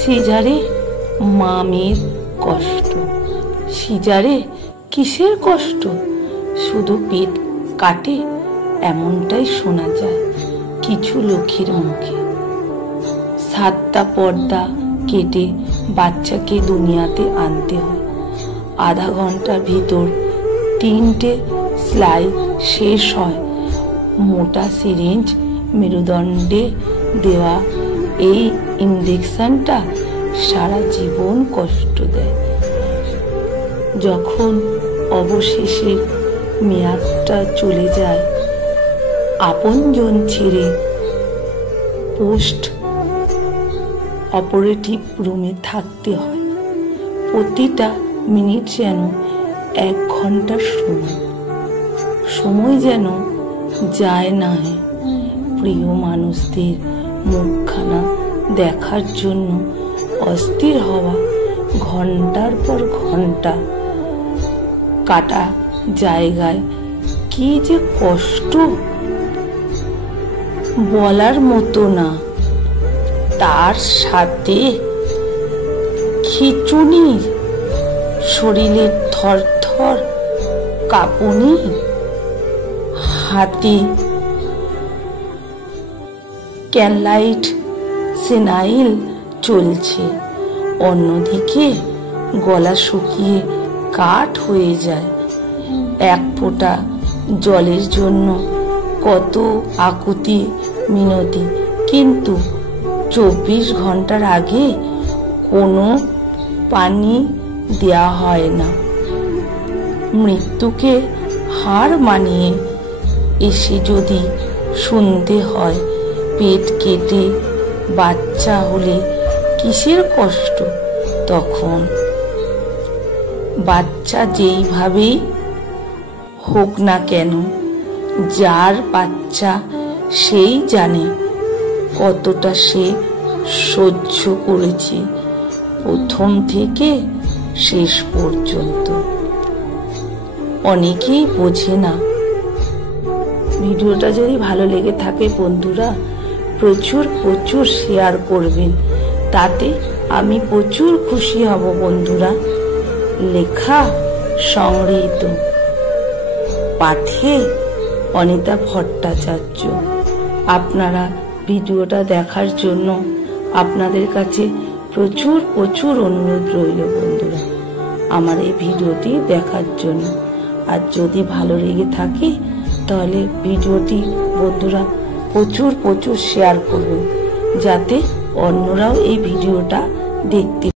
সিজারে মামের কষ্ট। সিজারে কিসের কষ্ট? শুধু পেট কাটে এমনটাই শোনা যায় কিছু লোকের মুখে। 7টা পর্দা কেটে বাচ্চাকে দুনিয়াতে আনতে হয়। আধা ঘন্টার ভিতর 3টে সেলাই শেষ হয়। মোটা সিরিঞ্জ মেরুদণ্ডে দেওয়া এই ইঞ্জেকশনটা সারা জীবন কষ্ট দেয়। যখন অবশেষে মেয়াদটা চলে যায়, আপনজন ছেড়ে পোস্ট অপারেটিভ রুমে থাকতে হয়। প্রতিটা মিনিট যেন 1 ঘন্টার সময় যেন যায় না। প্রিয় মানুষদের মুখখানা দেখার জন্য অস্থির হওয়া ঘন্টার পর ঘন্টা কাটা জায়গায় কি যে কষ্ট বলার মতো না। তার সাথে খিঁচুনি, শরীরের থরথর কাঁপুনি, হাতে ক্যানলাইট সেনাইল চলছে, অন্যদিকে গলা শুকিয়ে কাঠ হয়ে যায়। 1 ফোঁটা জলের জন্য কত আকুতি মিনতি, কিন্তু 24 ঘন্টার আগে কোনো পানি দেয়া হয় না। মৃত্যুকে হার মানিয়ে এসে যদি শুনতে হয় পেট কেটে বাচ্চা হলে কিসের কষ্ট, তখন বাচ্চা যেইভাবেই হোক না কেন, যার বাচ্চা সেই জানে কতটা সে সহ্য করেছে প্রথম থেকে শেষ পর্যন্ত। অনেকেই বোঝে না। ভিডিওটা যদি ভালো লেগে থাকে বন্ধুরা, প্রচুর শেয়ার করবেন, তাতে আমি প্রচুর খুশি হব বন্ধুরা। লেখা সংগৃহীত, পাঠে অনিতা ভট্টাচার্য। আপনারা ভিডিওটা দেখার জন্য আপনাদের কাছে প্রচুর অনুরোধ রইল বন্ধুরা, আমার এই ভিডিওটি দেখার জন্য। আর যদি ভালো লেগে থাকে তাহলে ভিডিওটি বন্ধুরা প্রচুর শেয়ার করবেন, যাতে অন্যরাও এই ভিডিওটা দেখতে